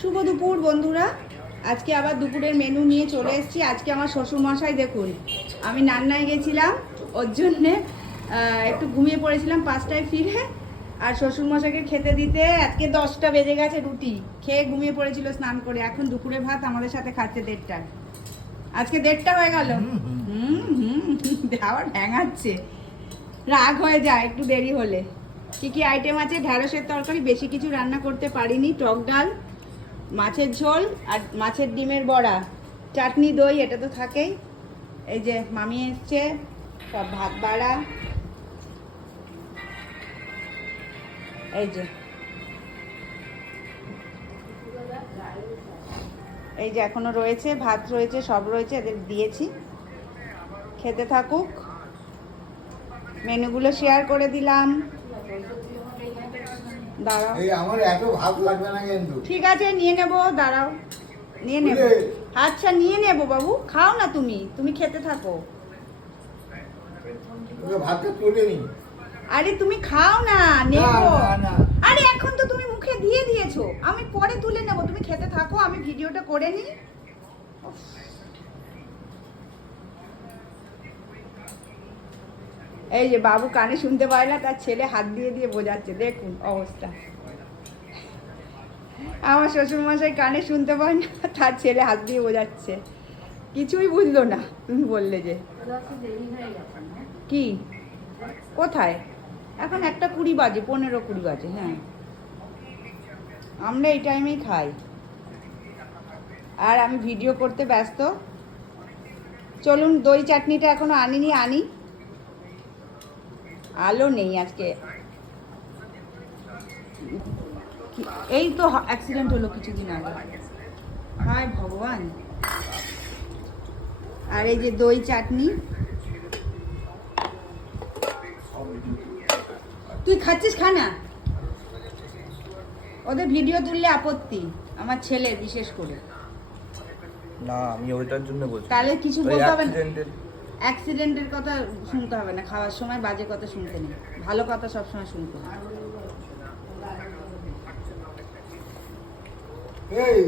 শুভ দুপুর বন্ধুরা। আজকে আবার দুপুরের মেনু নিয়ে চলে এসেছি। আজকে আমার শ্বশুরমশাই দেখুন, আমি নান্নায় গেছিলাম, ওর জন্যে একটু ঘুমিয়ে পড়েছিলাম 5টায় ফিরে। আর শ্বশুরমশাইকে খেতে দিতে আজকে 10টা বেজে গেছে। রুটি খেয়ে ঘুমিয়ে পড়েছিল স্নান করে, এখন দুপুরে ভাত আমাদের সাথে খাচ্ছে 1:30টায়। আজকে 1:30টা হয়ে গেল। আবার ভ্যাঙাচ্ছে, রাগ হয়ে যায় একটু দেরি হলে। কি কি আইটেম আছে? ঢ্যাঁড়সের তরকারি, বেশি কিছু রান্না করতে পারিনি। টক ডাল, মাছের ঝোল আর মাছের ডিমের বড়া, চাটনি, দই, এটা তো থাকেই। এই যে মামি এসছে, সব ভাত বাড়া, এই যে এই যে এখনো রয়েছে, ভাত রয়েছে, সব রয়েছে, এদের দিয়েছি, খেতে থাকুক। মেনুগুলো শেয়ার করে দিলাম। দাঁড়াও, আমার এত ভাত লাগবে না কিন্তু। ঠিক আছে, নিয়ে নেব, দাঁড়াও, নিয়ে নেব। আচ্ছা নিয়ে নেব বাবু, খাও না, তুমি খেতে থাকো। ভাতটা তুলে নি। আরে তুমি খাও না, নেবো। না, না। আরে এখন তো তুমি মুখে দিয়ে দিয়েছো, আমি পরে তুলে নেব, তুমি খেতে থাকো, আমি ভিডিওটা করে নিই। এই যে বাবু কানে শুনতে পায় না, তার ছেলে হাত দিয়ে দিয়ে বোঝাচ্ছে, দেখুন অবস্থা। আমার শ্বশুরমশাই কানে শুনতে পায় না, তার ছেলে হাত দিয়ে বোঝাচ্ছে। কিছুই বুঝলো না তুমি বললে যে। কি কোথায়? এখন 1:20 বাজে, 15-20 বাজে। হ্যাঁ, আমরা এই টাইমেই খাই। আর আমি ভিডিও করতে ব্যস্ত। চলুন, দই চাটনিটা এখনো আনিনি, আনি। আলো নেই আজকে। এই তো অ্যাক্সিডেন্ট হলো কিছুদিন আগে, হায় ভগবান। আর এই যে দই চাটনি। তুই খাচ্ছিস, খা না। ওদের ভিডিও তুললে আপত্তি, আমার ছেলে বিশেষ করে। না, আমি ওইটার জন্য বলছি। তাহলে কিছু বলতে হবে না, অ্যাক্সিডেন্টের কথা শুনতে হবে না। খাওয়ার সময় বাজে কথা শুনতে নেই, ভালো কথা সবসময় শুনতে হবে। এই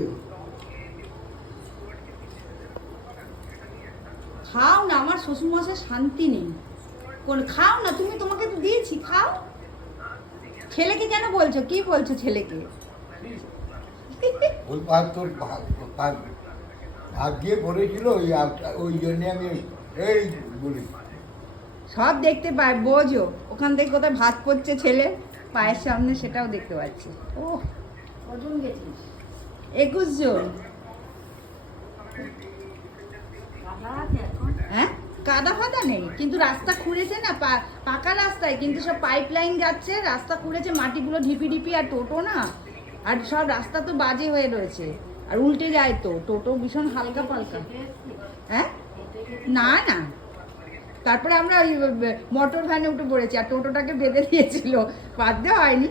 খাও না, আমার শ্বশুরমশাই শান্তি নেই। কোন খাও না তুমি, তোমাকে তো দিয়েছি, খাও। ছেলেকে কেন বলছো? কি বলছো ছেলেকে? ওই ভাত তোর ভাত দিয়ে পড়েছিল, ওই জন্যে আমি এই বলি। সব দেখতে পায়, বোঝো। ওখান থেকে কোথায় ভাত পড়ছে ছেলে পায়ের সামনে, সেটাও দেখতে পাচ্ছি। ও, কজন গেছিস? 21 জন। হ্যাঁ, কাদা ফাদা নেই, কিন্তু রাস্তা খুঁড়েছে না, পাকা রাস্তায়, কিন্তু সব পাইপ লাইন যাচ্ছে, রাস্তা খুঁড়েছে, মাটিগুলো ঢিপি ঢিপি। আর টোটো না, আর সব রাস্তা তো বাজে হয়ে রয়েছে, আর উল্টে যায় তো টোটো, ভীষণ হালকা পালকা। হ্যাঁ, না না, তারপরে আমরা ওই মোটর ভ্যানে উঠে পড়েছি, আর টোটোটাকে বেঁধে দিয়েছিল, বাদ দেওয়া হয়নি।